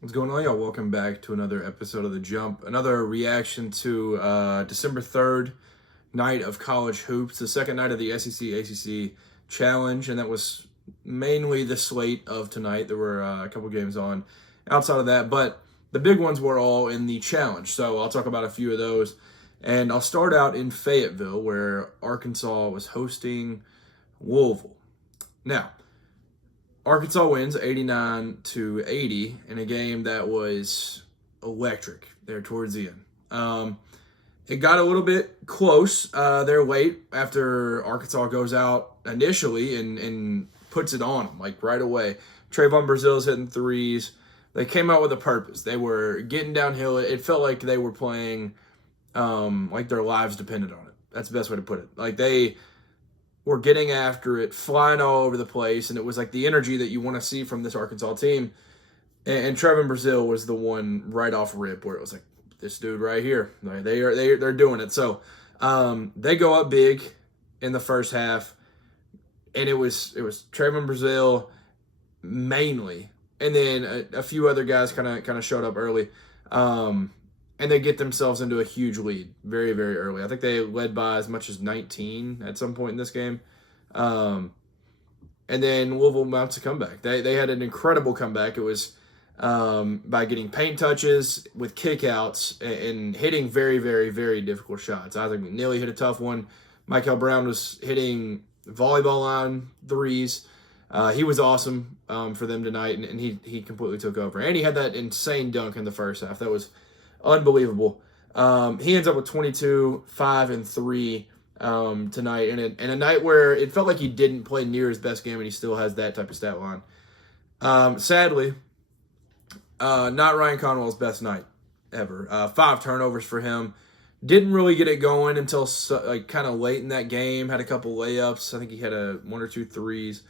What's going on, y'all? Welcome back to another episode of The Jump. Another reaction to December 3rd, night of college hoops, the second night of the SEC ACC Challenge, and that was mainly the slate of tonight. There were a couple games on outside of that, but the big ones were all in the Challenge. So I'll talk about a few of those, and I'll start out in Fayetteville, where Arkansas was hosting Louisville. Now, Arkansas wins 89-80 in a game that was electric there towards the end. It got a little bit close there late after Arkansas goes out initially and puts it on them like right away. Trayvon Brazil's hitting threes. They came out with a purpose. They were getting downhill. It felt like they were playing like their lives depended on it. That's the best way to put it. Like they were getting after it, flying all over the place, and it was like the energy that you want to see from this Arkansas team. And Trevin Brazil was the one right off rip where it was like, this dude right here, they're doing it. So they go up big in the first half, and it was Trevin Brazil mainly, and then a few other guys kind of showed up early. And they get themselves into a huge lead very, very early. I think they led by as much as 19 at some point in this game. And then Louisville mounts a comeback. They had an incredible comeback. It was by getting paint touches with kickouts and hitting very, very, very difficult shots. Isaac McNeely hit a tough one. Michael Brown was hitting volleyball line threes. He was awesome for them tonight, and he completely took over. And he had that insane dunk in the first half. That was unbelievable. He ends up with 22, 5, and 3 tonight, and a night where it felt like he didn't play near his best game, and he still has that type of stat line. Sadly, not Ryan Conwell's best night ever. 5 turnovers for him. Didn't really get it going until like kind of late in that game. Had a couple layups. I think he had one or two threes.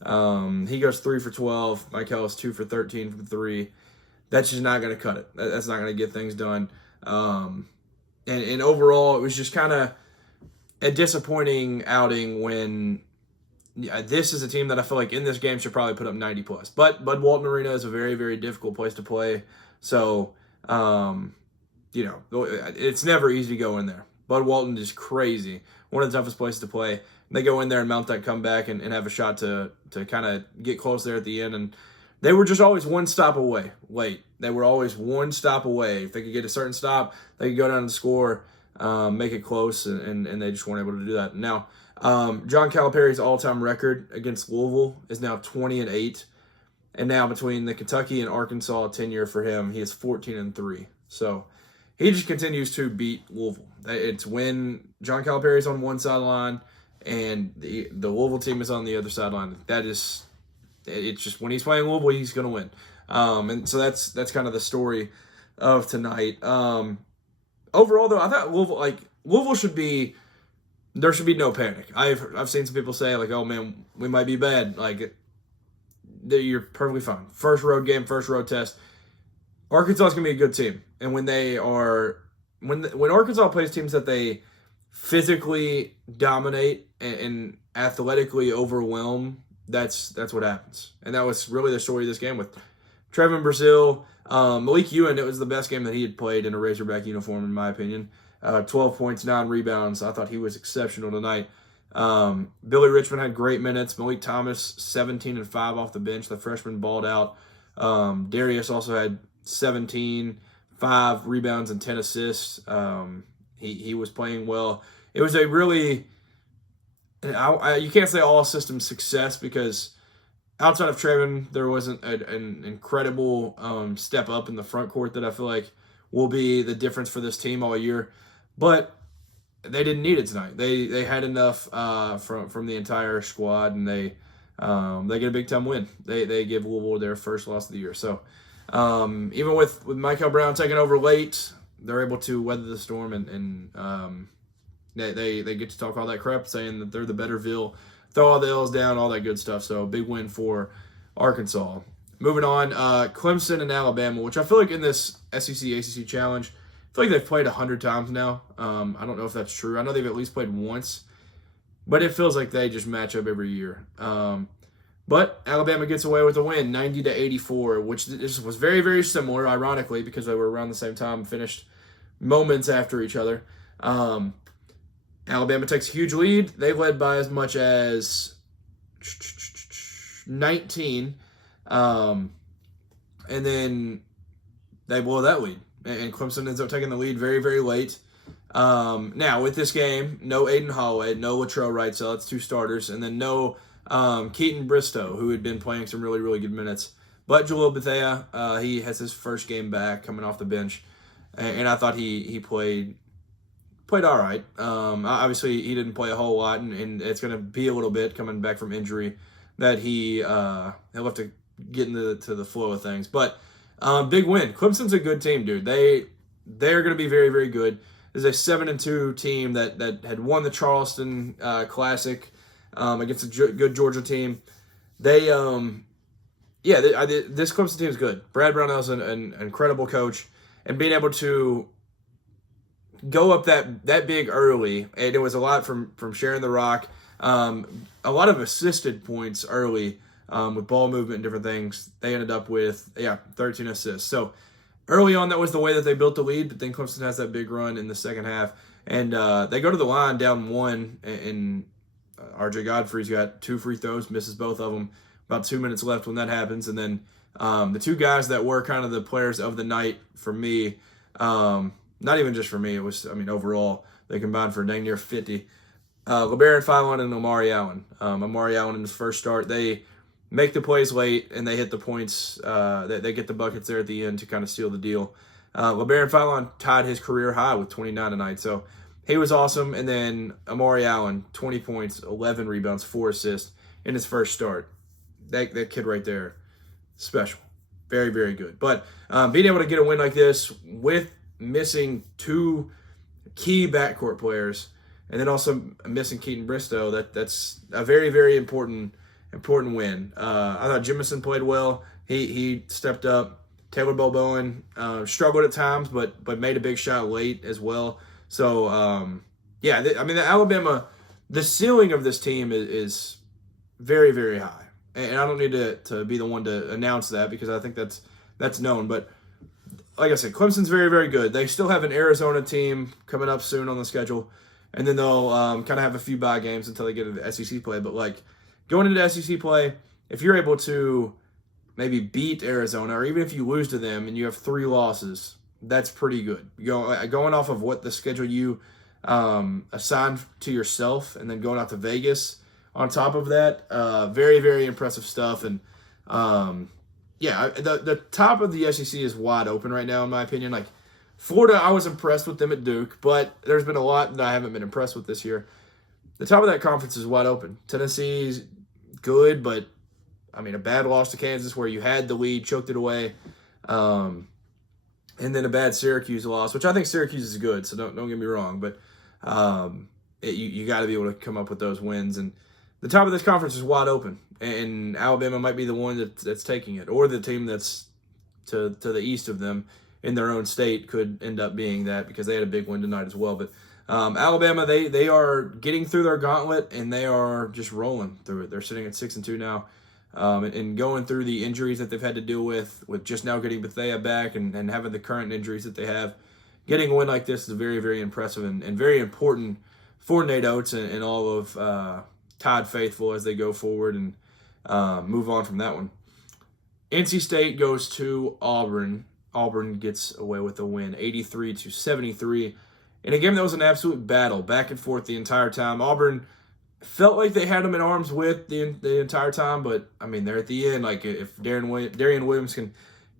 He goes 3 for 12. Michael is 2 for 13 from 3. That's just not going to cut it. That's not going to get things done. And overall, it was just kind of a disappointing outing when this is a team that I feel like in this game should probably put up 90 plus. But Bud Walton Arena is a very, very difficult place to play. So, it's never easy to go in there. Bud Walton is crazy. One of the toughest places to play. They go in there and mount that comeback and have a shot to kind of get close there at the end. And they were just always one stop away late. They were always one stop away. If they could get a certain stop, they could go down and score, make it close, and they just weren't able to do that. Now, John Calipari's all-time record against Louisville is now 20-8. And now between the Kentucky and Arkansas tenure for him, he is 14-3. So he just continues to beat Louisville. It's when John Calipari's on one sideline and the Louisville team is on the other sideline. It's just when he's playing Louisville, he's going to win. And so that's kind of the story of tonight. Overall, though, I thought Louisville should be, there should be no panic. I've seen some people say, like, oh, man, we might be bad. Like, you're perfectly fine. First road game, first road test. Arkansas is going to be a good team. And when Arkansas plays teams that they physically dominate and athletically overwhelm, that's what happens. And that was really the story of this game with Trevin Brazil. Malik Ewan, it was the best game that he had played in a Razorback uniform, in my opinion. 12 points, 9 rebounds. I thought he was exceptional tonight. Billy Richmond had great minutes. Malik Thomas, 17 and 5 off the bench. The freshman balled out. Darius also had 17, 5 rebounds, and 10 assists. He was playing well. It was a really... you can't say all system success because outside of Trevin, there wasn't an incredible step up in the front court that I feel like will be the difference for this team all year. But they didn't need it tonight. They had enough from the entire squad, and they get a big time win. They give Louisville their first loss of the year. So even with Michael Brown taking over late, they're able to weather the storm and They get to talk all that crap, saying that they're the better Ville, throw all the L's down, all that good stuff. So big win for Arkansas. Moving on, Clemson and Alabama, which I feel like in this SEC ACC challenge, I feel like they've played 100 times now. I don't know if that's true. I know they've at least played once, but it feels like they just match up every year. But Alabama gets away with a win, 90-84, which this was very, very similar, ironically, because they were around the same time, finished moments after each other. Alabama takes a huge lead. They led by as much as 19. And then they blow that lead. And Clemson ends up taking the lead very, very late. Now, with this game, no Aiden Holloway, no Latrell Wrightsell, that's 2 starters, and then no Keaton Bristow, who had been playing some really, really good minutes. But Jalil Bethea, he has his first game back coming off the bench, and I thought he played all right. Obviously, he didn't play a whole lot, and it's going to be a little bit coming back from injury that he'll have to get into the flow of things. But big win. Clemson's a good team, dude. They're going to be very, very good. There's a 7-2 team that had won the Charleston Classic against a good Georgia team. This Clemson team is good. Brad Brownell's an incredible coach, and being able to go up that big early, and it was a lot from sharing the rock. A lot of assisted points early with ball movement and different things. They ended up with 13 assists. So early on, that was the way that they built the lead, but then Clemson has that big run in the second half. And they go to the line down 1, and R.J. Godfrey's got 2 free throws, misses both of them. About 2 minutes left when that happens. And then the 2 guys that were kind of the players of the night for me, not even just for me, it was, overall, they combined for dang near 50. LeBaron Philon and Amari Allen. Amari Allen in his first start, they make the plays late, and they hit the points. They get the buckets there at the end to kind of seal the deal. LeBaron Philon tied his career high with 29 tonight, so he was awesome. And then Amari Allen, 20 points, 11 rebounds, 4 assists in his first start. That kid right there, special. Very, very good. But being able to get a win like this with missing 2 key backcourt players, and then also missing Keaton Bristow, that's a very, very important win. I thought Jemison played well. He stepped up. Taylor Bowen struggled at times, but made a big shot late as well. So, the Alabama, the ceiling of this team is very, very high. And I don't need to be the one to announce that because I think that's known. But like I said, Clemson's very, very good. They still have an Arizona team coming up soon on the schedule. And then they'll kind of have a few bye games until they get into SEC play. But, going into SEC play, if you're able to maybe beat Arizona, or even if you lose to them and you have 3 losses, that's pretty good. Going off of what the schedule you assigned to yourself and then going out to Vegas on top of that, very, very impressive stuff. And, the top of the SEC is wide open right now, in my opinion. Florida, I was impressed with them at Duke, but there's been a lot that I haven't been impressed with this year. The top of that conference is wide open. Tennessee's good, but, a bad loss to Kansas where you had the lead, choked it away. And then a bad Syracuse loss, which I think Syracuse is good, so don't get me wrong. But you got to be able to come up with those wins. And the top of this conference is wide open, and Alabama might be the one that's taking it, or the team that's to the east of them in their own state could end up being that because they had a big win tonight as well. But Alabama, they are getting through their gauntlet, and they are just rolling through it. They're sitting at 6-2 now, and going through the injuries that they've had to deal with just now getting Bethea back and having the current injuries that they have. Getting a win like this is very, very impressive and very important for Nate Oates and all of Todd Faithful as they go forward and move on from that one. NC State goes to Auburn. Auburn gets away with a win, 83-73. In a game that was an absolute battle, back and forth the entire time. Auburn felt like they had them in arm's width the entire time, but, they're at the end. If Darian Williams can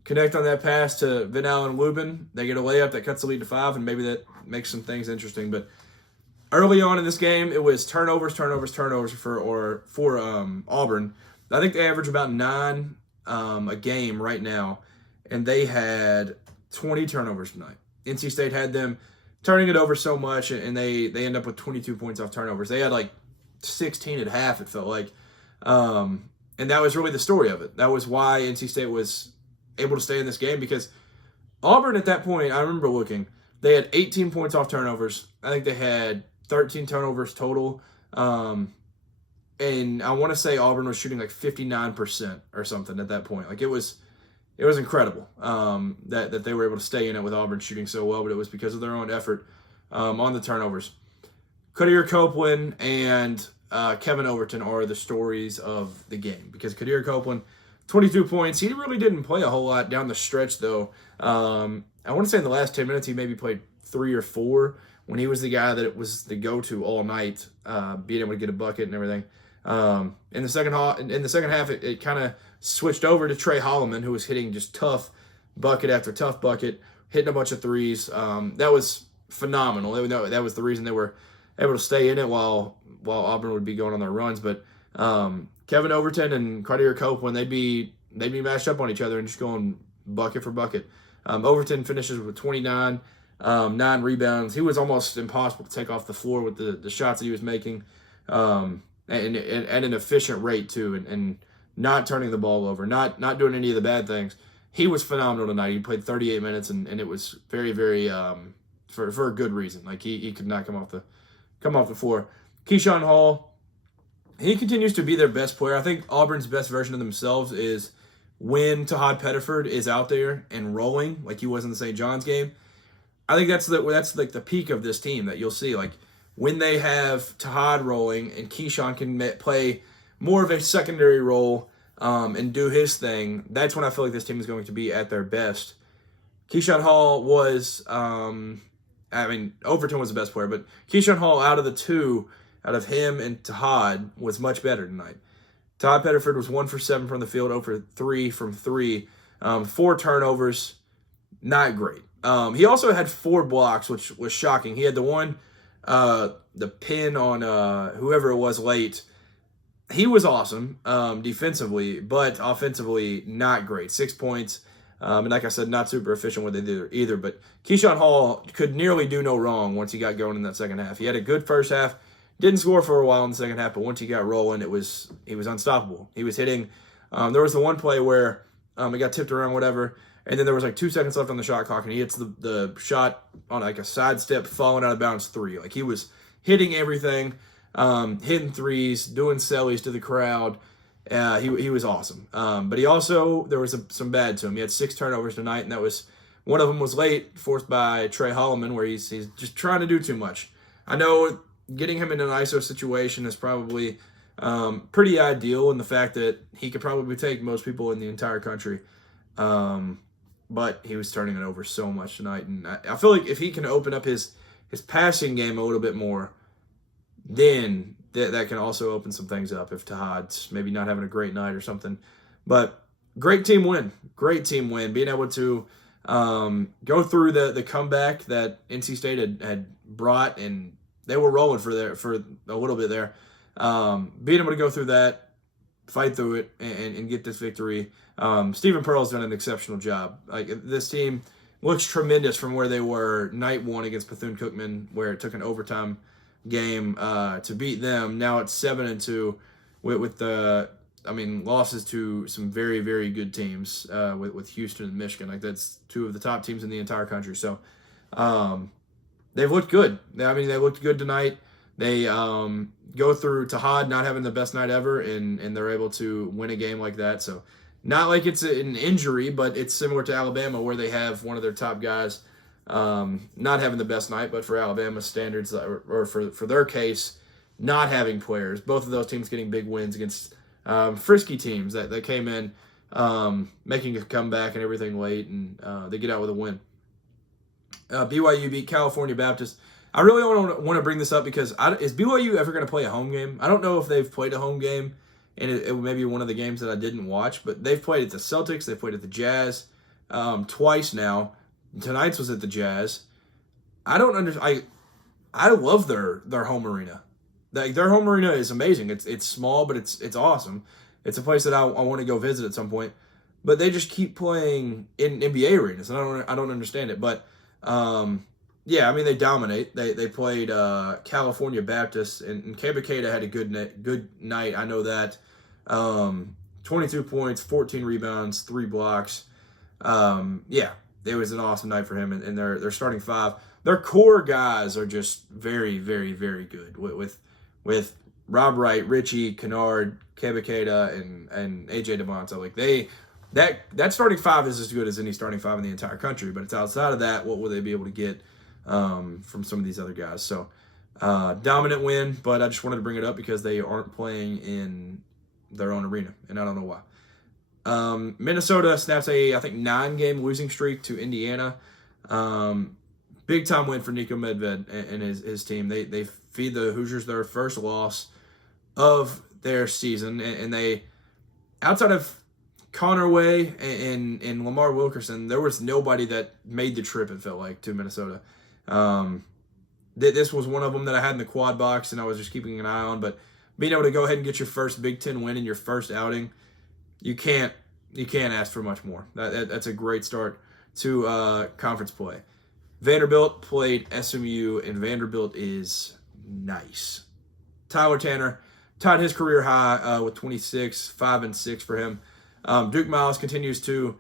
connect on that pass to Van Allen Lubin, they get a layup that cuts the lead to 5, and maybe that makes some things interesting. But early on in this game, it was turnovers for Auburn. I think they average about 9 a game right now, and they had 20 turnovers tonight. NC State had them turning it over so much, and they end up with 22 points off turnovers. They had 16 at half, it felt like. And that was really the story of it. That was why NC State was able to stay in this game, because Auburn at that point, I remember looking, they had 18 points off turnovers. I think they had 13 turnovers total. and I want to say Auburn was shooting like 59% or something at that point. Like it was incredible that they were able to stay in it with Auburn shooting so well, but it was because of their own effort on the turnovers. Kadir Copeland and Kevin Overton are the stories of the game, because Kadir Copeland, 22 points. He really didn't play a whole lot down the stretch, though. I want to say in the last 10 minutes he maybe played 3 or 4 when he was the guy that it was the go-to all night, being able to get a bucket and everything. In the second half, it kind of switched over to Trey Holloman, who was hitting just tough bucket after tough bucket, hitting a bunch of threes. That was phenomenal. That was the reason they were able to stay in it while Auburn would be going on their runs. But Kevin Overton and Kadir Copeland, they'd be matched up on each other and just going bucket for bucket. Overton finishes with 29, 9 rebounds. He was almost impossible to take off the floor with the shots that he was making, and at an efficient rate too, and not turning the ball over, not doing any of the bad things. He was phenomenal tonight. He played 38 minutes, and it was very, very for a good reason. Like he could not come off the floor. Keyshawn Hall, he continues to be their best player. I think Auburn's best version of themselves is when Tahad Pettiford is out there and rolling like he was in the St. John's game. I think that's like the peak of this team that you'll see. Like when they have Tahad rolling and Keyshawn can play more of a secondary role and do his thing, that's when I feel like this team is going to be at their best. Keyshawn Hall was, Overton was the best player, but Keyshawn Hall out of the two, out of him and Tahad, was much better tonight. Tahad Pettiford was 1 for 7 from the field, 0 for 3 from 3. 4 turnovers, not great. He also had 4 blocks, which was shocking. He had the one, the pin on whoever it was late. He was awesome defensively, but offensively not great. 6 points, and like I said, not super efficient with it either. But Keyshawn Hall could nearly do no wrong once he got going in that second half. He had a good first half, didn't score for a while in the second half, but once he got rolling, he was unstoppable. He was hitting. There was the one play where it got tipped around, whatever, and then there was like 2 seconds left on the shot clock, and he hits the shot on like a sidestep, falling out of bounds 3. Like he was hitting everything, hitting threes, doing sellies to the crowd. He was awesome. But there was some bad to him. He had 6 turnovers tonight, and one of them was late, forced by Trey Holloman, where he's just trying to do too much. I know getting him in an ISO situation is probably pretty ideal in the fact that he could probably take most people in the entire country. But he was turning it over so much tonight. And I feel like if he can open up his passing game a little bit more, then that can also open some things up if Tahad's maybe not having a great night or something. But great team win. Being able to go through the comeback that NC State had brought, and they were rolling for a little bit there. Being able to go through that, fight through it, and get this victory. Stephen Pearl's done an exceptional job. Like this team looks tremendous from where they were night 1 against Bethune-Cookman, where it took an overtime game to beat them. Now it's 7-2 with the losses to some very, very good teams with Houston and Michigan. Like that's 2 of the top teams in the entire country. So they've looked good. They looked good tonight. They go through Tahad not having the best night ever, and they're able to win a game like that. So not like it's an injury, but it's similar to Alabama, where they have one of their top guys not having the best night, but for Alabama standards, or for their case, not having players. Both of those teams getting big wins against frisky teams that came in making a comeback and everything late, and they get out with a win. BYU beat California Baptist. I really want to bring this up because is BYU ever going to play a home game? I don't know if they've played a home game, and it may be one of the games that I didn't watch, but they've played at the Celtics, they've played at the Jazz twice now. Tonight's was at the Jazz. I don't understand. I love their home arena. Their home arena is amazing. It's small, but it's awesome. It's a place that I want to go visit at some point. But they just keep playing in NBA arenas, and I don't understand it. But they dominate. They played California Baptist, and Kebakeda had a good night. I know that. 22 points, 14 rebounds, 3 blocks. It was an awesome night for him, and their starting 5. Their core guys are just very, very, very good. With Rob Wright, Richie, Kennard, Kebakeda, and AJ Devonta. Like that starting five is as good as any starting five in the entire country. But it's outside of that, what will they be able to get from some of these other guys? So dominant win, but I just wanted to bring it up because they aren't playing in their own arena, and I don't know why. Minnesota snaps I think 9-game losing streak to Indiana. Big time win for Nico Medved and his team. They feed the Hoosiers their first loss of their season, and they, outside of Connerway and Lamar Wilkerson, there was nobody that made the trip, it felt like, to Minnesota. This was one of them that I had in the quad box and I was just keeping an eye on, but being able to go ahead and get your first Big Ten win in your first outing, you can't ask for much more. That's a great start to conference play. Vanderbilt played SMU, and Vanderbilt is nice. Tyler Tanner tied his career high with 26, 5-6 for him. Duke Miles continues to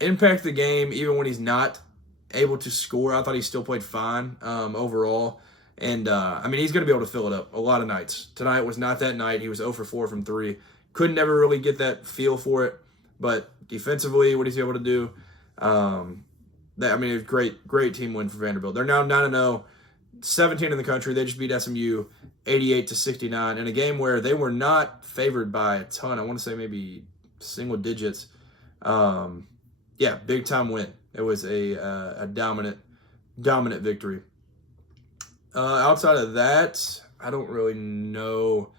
impact the game even when he's not able to score. I thought he still played fine overall. And, he's going to be able to fill it up a lot of nights. Tonight was not that night. He was 0 for 4 from 3. Couldn't never really get that feel for it. But defensively, what he's able to do, a great team win for Vanderbilt. They're now 9-0, 17 in the country. They just beat SMU 88-69 in a game where they were not favored by a ton. I want to say maybe single digits. Big time win. It was a dominant victory. Outside of that, I don't really know.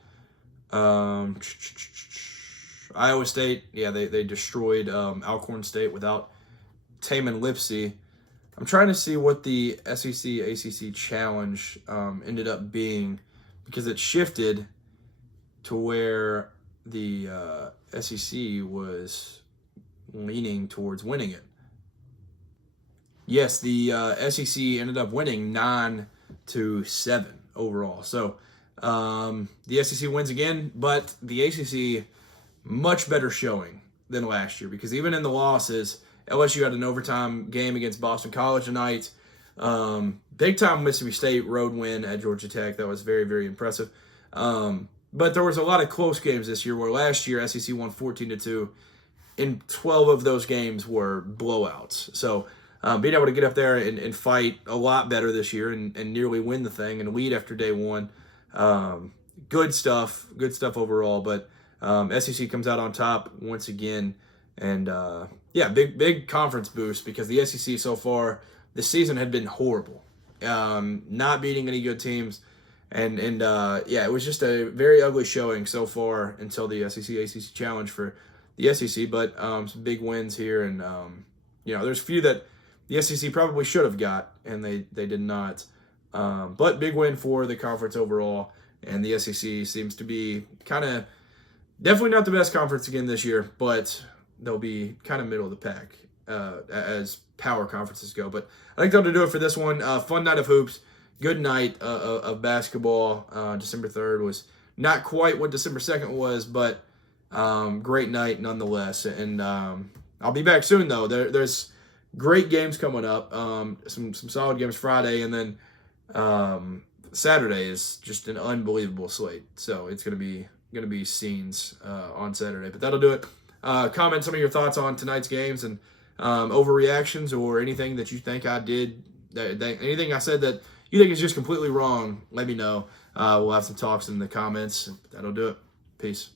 Iowa State, they destroyed Alcorn State without Taman Lipsey. I'm trying to see what the SEC ACC challenge ended up being, because it shifted to where the SEC was leaning towards winning it. Yes, the SEC ended up winning 9-7 overall. So the SEC wins again, but the ACC much better showing than last year, because even in the losses, LSU had an overtime game against Boston College tonight. Big time Mississippi State road win at Georgia Tech. That was very, very impressive. But there was a lot of close games this year, where last year SEC won 14-2. And 12 of those games were blowouts. So being able to get up there and fight a lot better this year and nearly win the thing and lead after day one. Good stuff overall. But SEC comes out on top once again. And big conference boost, because the SEC so far this season had been horrible. Not beating any good teams. And it was just a very ugly showing so far until the SEC ACC challenge for the SEC. But some big wins here. And, there's a few that the SEC probably should have got, and they did not. But big win for the conference overall. And the SEC seems to be definitely not the best conference again this year, but they'll be kind of middle of the pack as power conferences go. But I think that'll do it for this one. Fun night of hoops. Good night of basketball. December 3rd was not quite what December 2nd was, but great night nonetheless. And I'll be back soon, though. There's great games coming up. Some solid games Friday, and then Saturday is just an unbelievable slate. So it's gonna be scenes on Saturday. But that'll do it. Comment some of your thoughts on tonight's games and overreactions, or anything that you think I did, anything I said that you think is just completely wrong. Let me know. We'll have some talks in the comments. That'll do it. Peace.